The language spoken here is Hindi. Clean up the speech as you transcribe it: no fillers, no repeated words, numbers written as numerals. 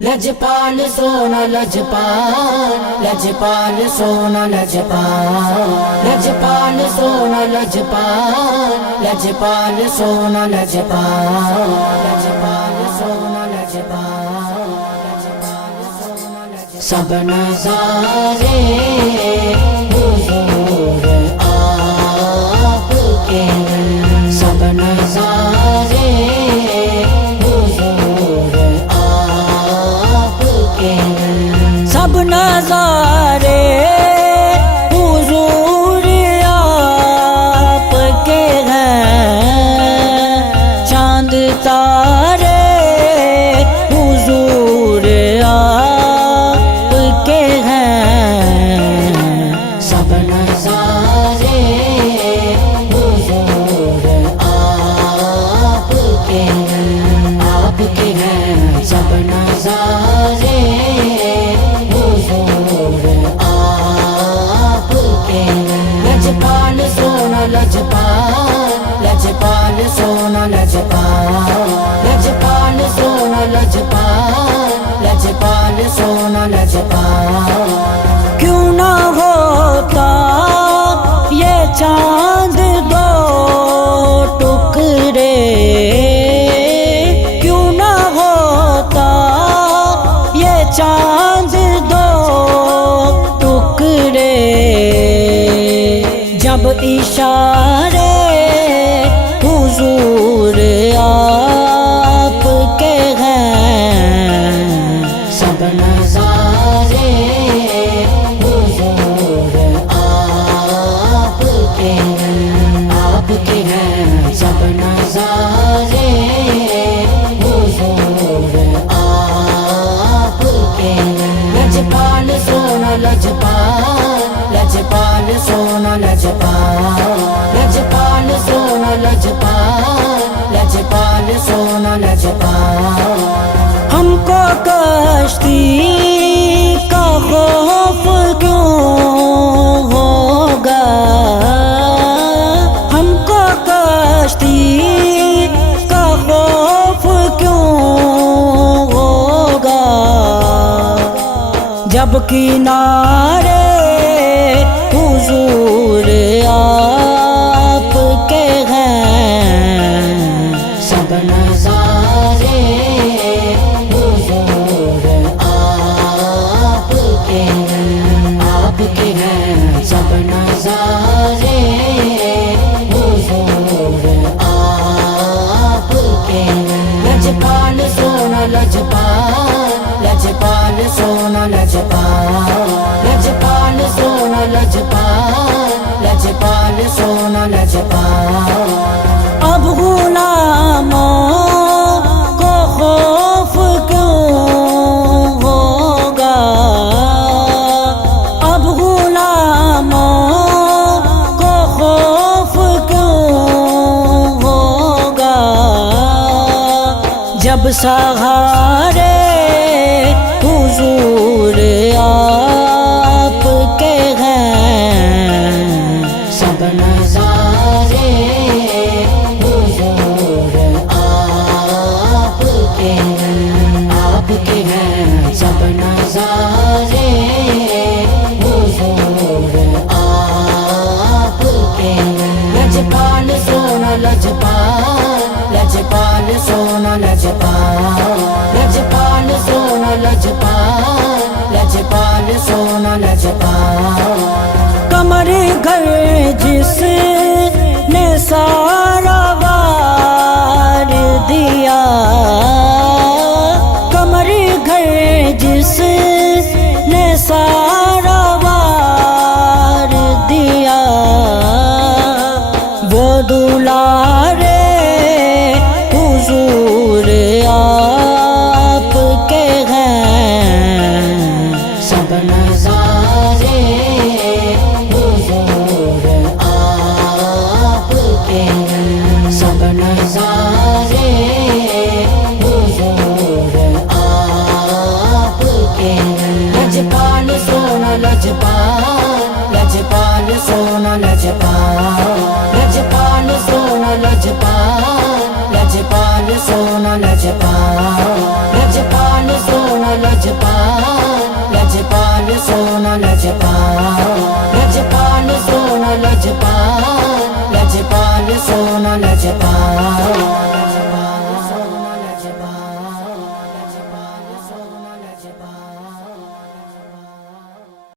लजपाल सोना लजपाल, लजपाल सोना लजपाल, लजपाल सोना लजपाल, लजपाल सोना लजपाल, लजपाल सोना लजपाल, लजपाल सोना लजपाल। सब नज़ारे हुजूर आपके, सब नज़ारे सब नज़ारे हुजूर आपके हैं, चांद तारे हुजूर आपके हैं। सब नज़ारे हुजूर आपके हैं, आपके हैं। सब नज़ारे लजपाल सोना लजपाल, लजपाल सोना लजपाल, लजपाल सोना लजपाल, लजपाल सोना लजपाल। क्यों ना होता ये चांद दो टुकड़े, क्यों ना होता ये चांद दो टुकड़े, जब इशारे हुजूर आपके हैं। सब नज़ारे हुजूर आपके हैं, आपके हैं। सब नज़ारे हुजूर आपके हैं। लजपाल सोना लजपाल, लजपाल सोना लजपाल, लजपाल सोना लजपाल, लजपाल सोना लजपाल। हमको कश्ती का खौफ क्यों होगा, हमको कश्ती का खौफ क्यों होगा, जब किनारे हुजूर आपके हैं। सब नज़ारे हुजूर आपके हैं, आपके हैं। सब नज़ारे हुजूर आपके हैं। लजपाल सोना लजपाल, लजपाल सोना लजपाल, लजपाल सोना लजपाल, लजपाल सोना लजपाल। अब गुलामों को खौफ क्यों होगा, अब गुलामों को खौफ क्यों होगा, जब सहारे हुजूर आपके हैं। सब नज़ारे हुजूर आपके हैं, आपके हैं। सब नज़ारे हुजूर आपके हैं। लजपाल सोना लजपाल, लजपाल सोना लजपाल, लजपाल सोना लजपाल, लजपाल लजपाल लजपाल सोना लजपाल लजपाल सोना लजपाल